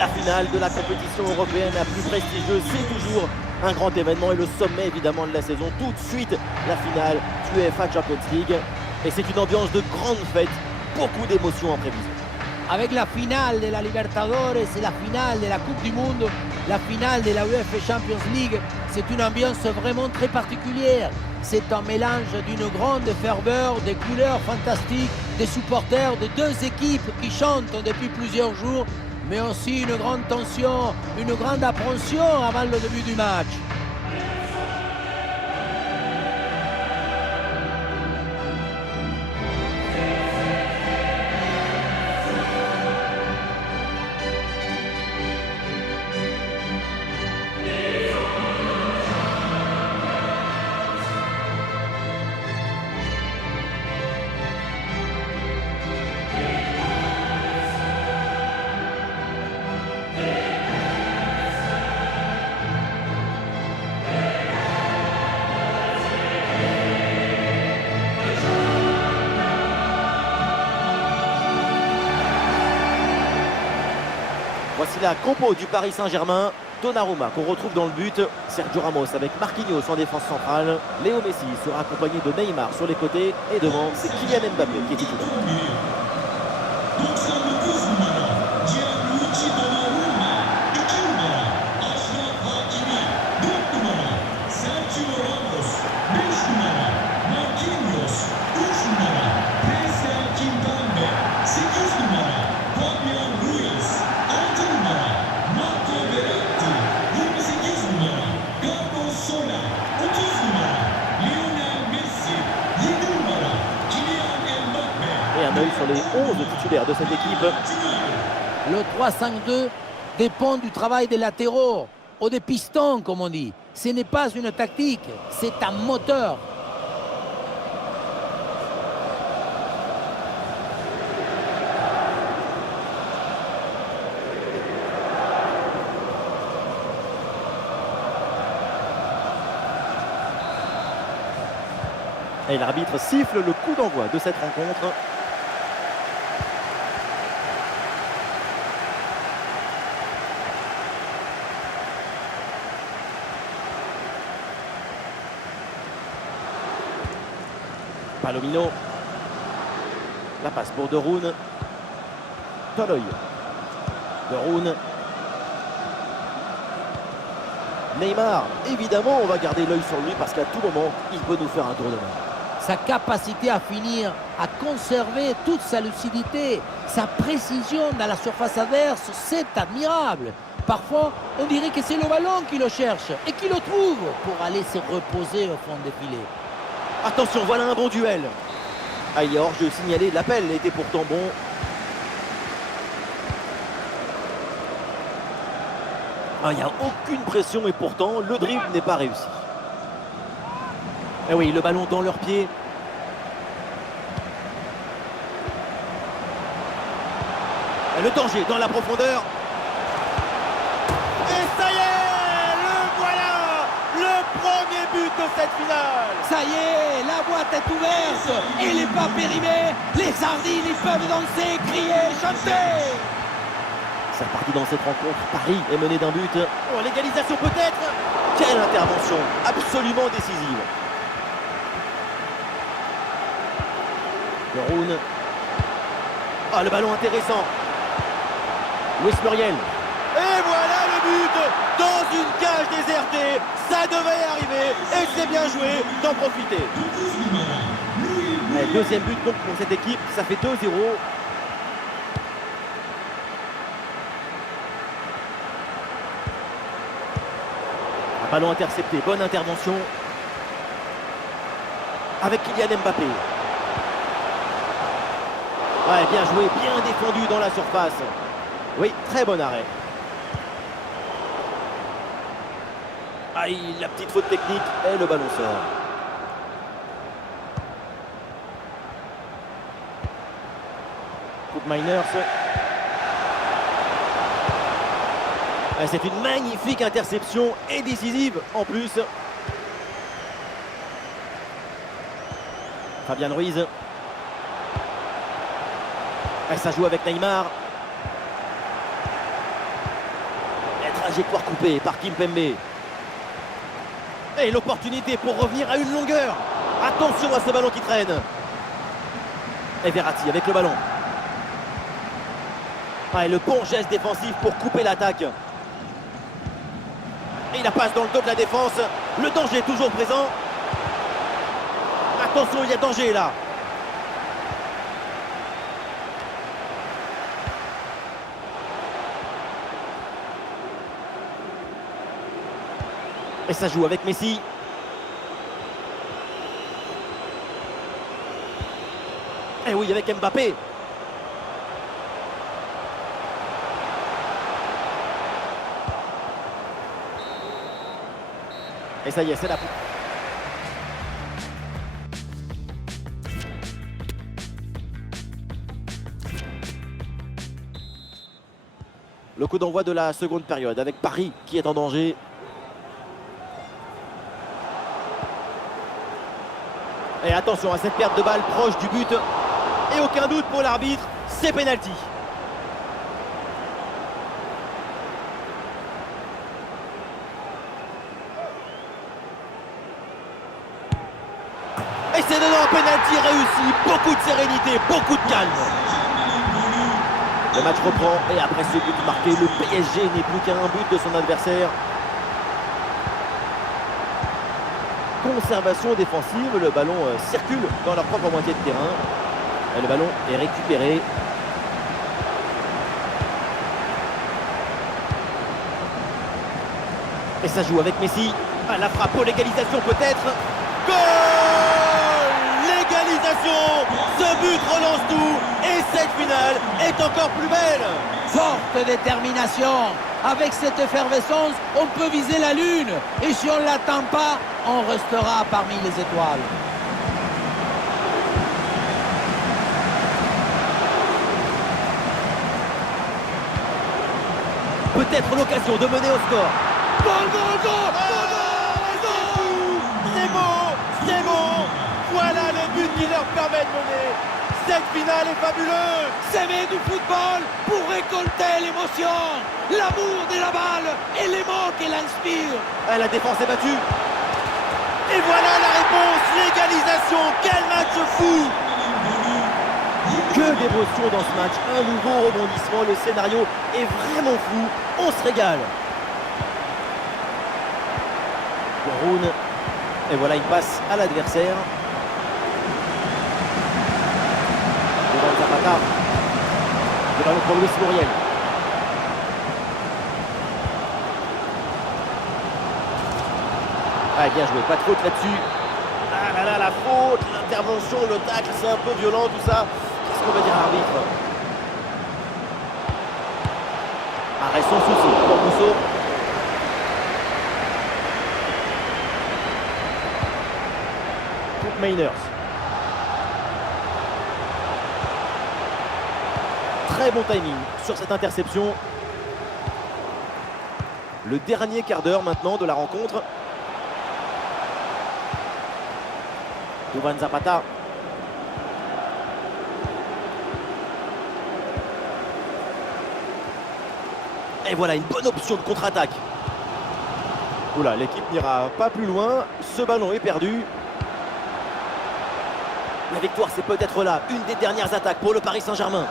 La finale de la compétition européenne la plus prestigieuse, c'est toujours un grand événement et le sommet évidemment de la saison. Tout de suite, la finale du UEFA Champions League. Et c'est une ambiance de grande fête, beaucoup d'émotions en prévision. Avec la finale de la Libertadores et la finale de la Coupe du Monde, la finale de la UEFA Champions League, c'est une ambiance vraiment très particulière. C'est un mélange d'une grande ferveur, des couleurs fantastiques, des supporters de deux équipes qui chantent depuis plusieurs jours, mais aussi une grande tension, une grande appréhension avant le début du match. Voici la compo du Paris Saint-Germain. Donnarumma qu'on retrouve dans le but. Sergio Ramos avec Marquinhos en défense centrale. Léo Messi sera accompagné de Neymar sur les côtés. Et devant, c'est Kylian Mbappé qui est titulaire. Un œil sur les 11 titulaires de cette équipe. Le 3-5-2 dépend du travail des latéraux, ou des pistons comme on dit. Ce n'est pas une tactique, c'est un moteur. Et l'arbitre siffle le coup d'envoi de cette rencontre. Palomino. La passe pour De Roon. Toloy. De Roon. Neymar. Évidemment, on va garder l'œil sur lui parce qu'à tout moment, il peut nous faire un tour de main. Sa capacité à finir, à conserver toute sa lucidité, sa précision dans la surface adverse, c'est admirable. Parfois, on dirait que c'est le ballon qui le cherche et qui le trouve pour aller se reposer au fond des filets. Attention, voilà un bon duel. Ah, il est hors jeu signalé, l'appel était pourtant bon. Ah, il n'y a aucune pression et pourtant, le dribble n'est pas réussi. Et oui, le ballon dans leurs pieds. Et le danger dans la profondeur. Et ça y est, le voilà, le premier but de cette finale. Ça y est, la boîte est ouverte, il n'est pas périmé, les sardines ils peuvent danser, crier, chanter. C'est reparti dans cette rencontre, Paris est mené d'un but. Oh, l'égalisation peut-être. Quelle intervention, absolument décisive. De Roon. Ah, le ballon intéressant. Luis Muriel. Et voilà le but dans une cage désertée. Ça devait arriver et c'est bien joué d'en profiter. Et deuxième but donc pour cette équipe, ça fait 2-0. Un ballon intercepté, bonne intervention. Avec Kylian Mbappé. Ouais, bien joué, bien défendu dans la surface. Oui, très bon arrêt. Aïe, la petite faute technique et le ballon sort. Coupe Miners. C'est une magnifique interception et décisive en plus. Fabian Ruiz. Ça joue avec Neymar. trajectoire coupée par Kimpembe. Et l'opportunité pour revenir à une longueur. Attention à ce ballon qui traîne. Et Verratti avec le ballon. Ah, et le bon geste défensif pour couper l'attaque. Et il la passe dans le dos de la défense. Le danger est toujours présent. Attention, il y a danger là. Et ça joue avec Messi. Et oui, avec Mbappé. Et ça y est, c'est la... Le coup d'envoi de la seconde période avec Paris qui est en danger. Et attention à cette perte de balle proche du but. Et aucun doute pour l'arbitre, c'est pénalty. Et c'est dedans, pénalty réussi, beaucoup de sérénité, beaucoup de calme. Le match reprend et après ce but marqué, le PSG n'est plus qu'à un but de son adversaire. Conservation défensive, le ballon circule dans leur propre moitié de terrain. Et le ballon est récupéré. Et ça joue avec Messi. Ah, la frappe pour l'égalisation peut-être. Goal! L'égalisation! Ce but relance tout. Et cette finale est encore plus belle. Forte détermination. Avec cette effervescence, on peut viser la lune. Et si on ne l'attend pas, on restera parmi les étoiles. Peut-être l'occasion de mener au score. Goal, goal, goal, C'est beau, c'est beau. Voilà le but qui leur permet de mener. Cette finale est fabuleuse. S'aimer du football pour récolter l'émotion, l'amour de la balle et les mots qu'elle inspire. Ah, la défense est battue. Et voilà la réponse, l'égalisation. Quel match fou. Que d'émotion dans ce match. Un nouveau rebondissement, le scénario est vraiment fou. On se régale. Roun. Et voilà une passe à l'adversaire. Zapata. Le ballon pour Luis Muriel. Ah, bien joué, pas de faute là-dessus. Ah là là, la faute, l'intervention, le tacle, c'est un peu violent tout ça. Qu'est-ce qu'on va dire à l'arbitre? Arrêt sans souci pour Mousseau. Pour Mainers. Très bon timing sur cette interception. Le dernier quart d'heure maintenant de la rencontre. Duvan Zapata. Et voilà une bonne option de contre-attaque. Oula, l'équipe n'ira pas plus loin. Ce ballon est perdu. La victoire, c'est peut-être là. Une des dernières attaques pour le Paris Saint-Germain.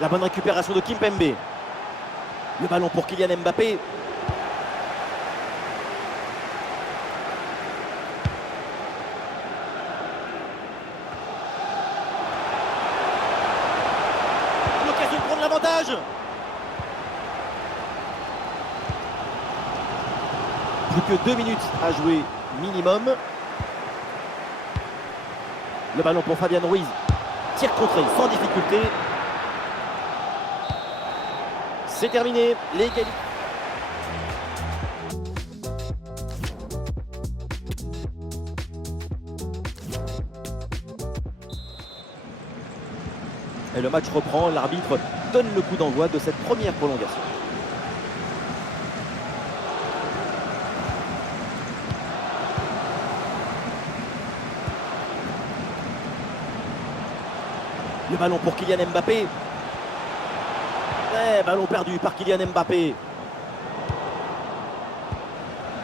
La bonne récupération de Kimpembe. Le ballon pour Kylian Mbappé. L'occasion de prendre l'avantage. Plus que 2 minutes à jouer minimum. Le ballon pour Fabian Ruiz. Tir contré sans difficulté. C'est terminé, l'égalité. Et le match reprend, l'arbitre donne le coup d'envoi de cette première prolongation. Le ballon pour Kylian Mbappé. Ballon perdu par Kylian Mbappé.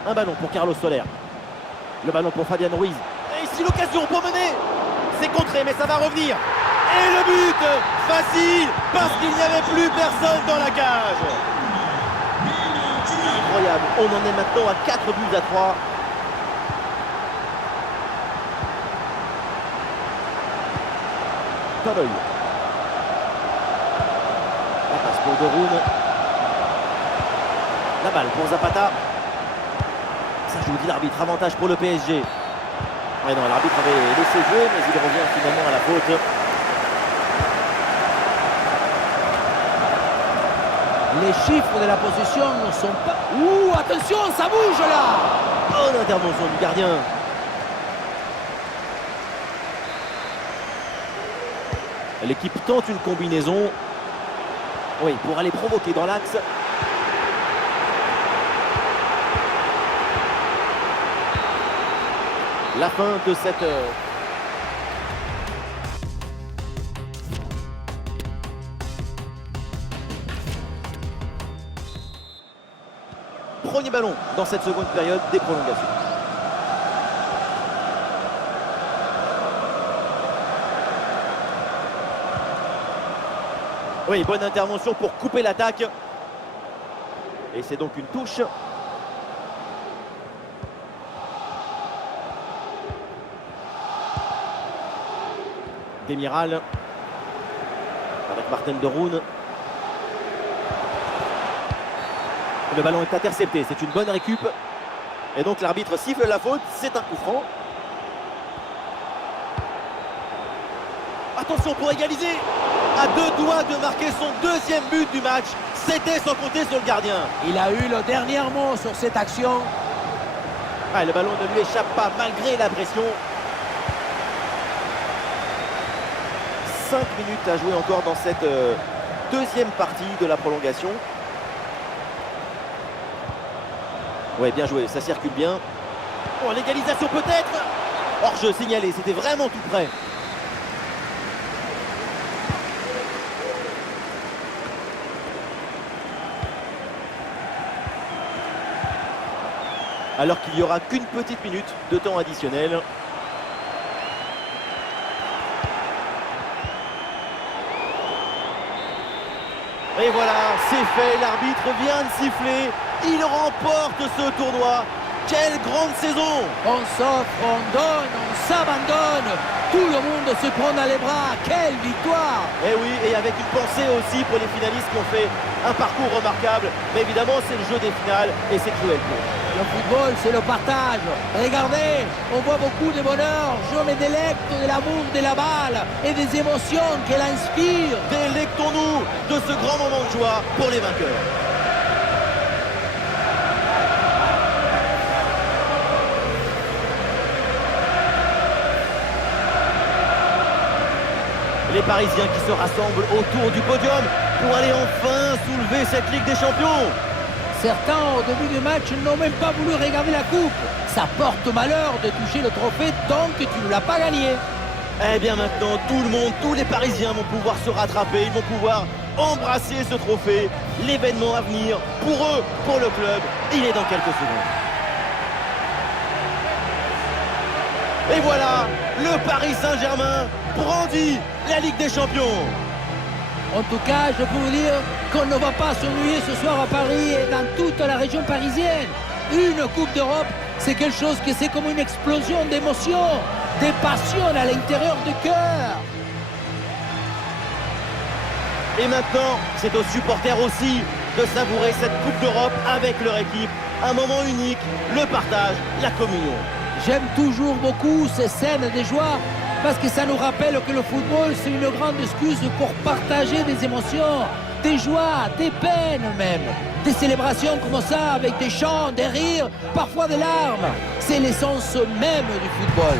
Un ballon pour Carlos Soler. Le ballon pour Fabian Ruiz. Et ici l'occasion pour mener. C'est contré mais ça va revenir. Et le but facile parce qu'il n'y avait plus personne dans la cage. Incroyable. On en est maintenant à 4 buts à 3. Tanoï. La passe pour Doroun. La balle pour Zapata. Ça joue, dit l'arbitre. Avantage pour le PSG. Ouais, non, l'arbitre avait laissé jouer, mais il revient finalement à la faute. Les chiffres de la possession ne sont pas... Ouh, attention, ça bouge là! Bonne intervention du gardien. L'équipe tente une combinaison. Oui, pour aller provoquer dans l'axe. La fin de cette... Premier ballon dans cette seconde période des prolongations. Oui, bonne intervention pour couper l'attaque. Et c'est donc une touche. Demiral avec Martin Doroun. Le ballon est intercepté, c'est une bonne récup. Et donc l'arbitre siffle la faute, c'est un coup franc. Attention pour égaliser. À 2 doigts de marquer son deuxième but du match. C'était sans compter sur le gardien. Il a eu le dernier mot sur cette action. Ah, le ballon ne lui échappe pas malgré la pression. 5 minutes à jouer encore dans cette deuxième partie de la prolongation. Ouais, bien joué, ça circule bien. Oh, l'égalisation peut-être. Hors-jeu signalé, c'était vraiment tout près. Alors qu'il n'y aura qu'une petite minute de temps additionnel. Et voilà, c'est fait, l'arbitre vient de siffler. Il remporte ce tournoi. Quelle grande saison! On s'offre, on donne, on s'abandonne. Tout le monde se prend dans les bras. Quelle victoire! Et oui, et avec une pensée aussi pour les finalistes qui ont fait un parcours remarquable. Mais évidemment, c'est le jeu des finales et c'est cruel. Le football, c'est le partage. Regardez, on voit beaucoup de bonheur. Je me délecte de l'amour de la balle et des émotions qu'elle inspire. Délectons-nous de ce grand moment de joie pour les vainqueurs. Les Parisiens qui se rassemblent autour du podium pour aller enfin soulever cette Ligue des Champions. Certains, au début du match, n'ont même pas voulu regarder la coupe. Ça porte malheur de toucher le trophée tant que tu ne l'as pas gagné. Eh bien maintenant, tout le monde, tous les Parisiens vont pouvoir se rattraper. Ils vont pouvoir embrasser ce trophée. L'événement à venir, pour eux, pour le club, il est dans quelques secondes. Et voilà, le Paris Saint-Germain brandit la Ligue des Champions. En tout cas, je peux vous dire qu'on ne va pas s'ennuyer ce soir à Paris et dans toute la région parisienne. Une Coupe d'Europe, c'est quelque chose que c'est comme une explosion d'émotions, des passions à l'intérieur du cœur. Et maintenant, c'est aux supporters aussi de savourer cette Coupe d'Europe avec leur équipe. Un moment unique, le partage, la communion. J'aime toujours beaucoup ces scènes de joie parce que ça nous rappelle que le football, c'est une grande excuse pour partager des émotions, des joies, des peines même. Des célébrations comme ça avec des chants, des rires, parfois des larmes. C'est l'essence même du football.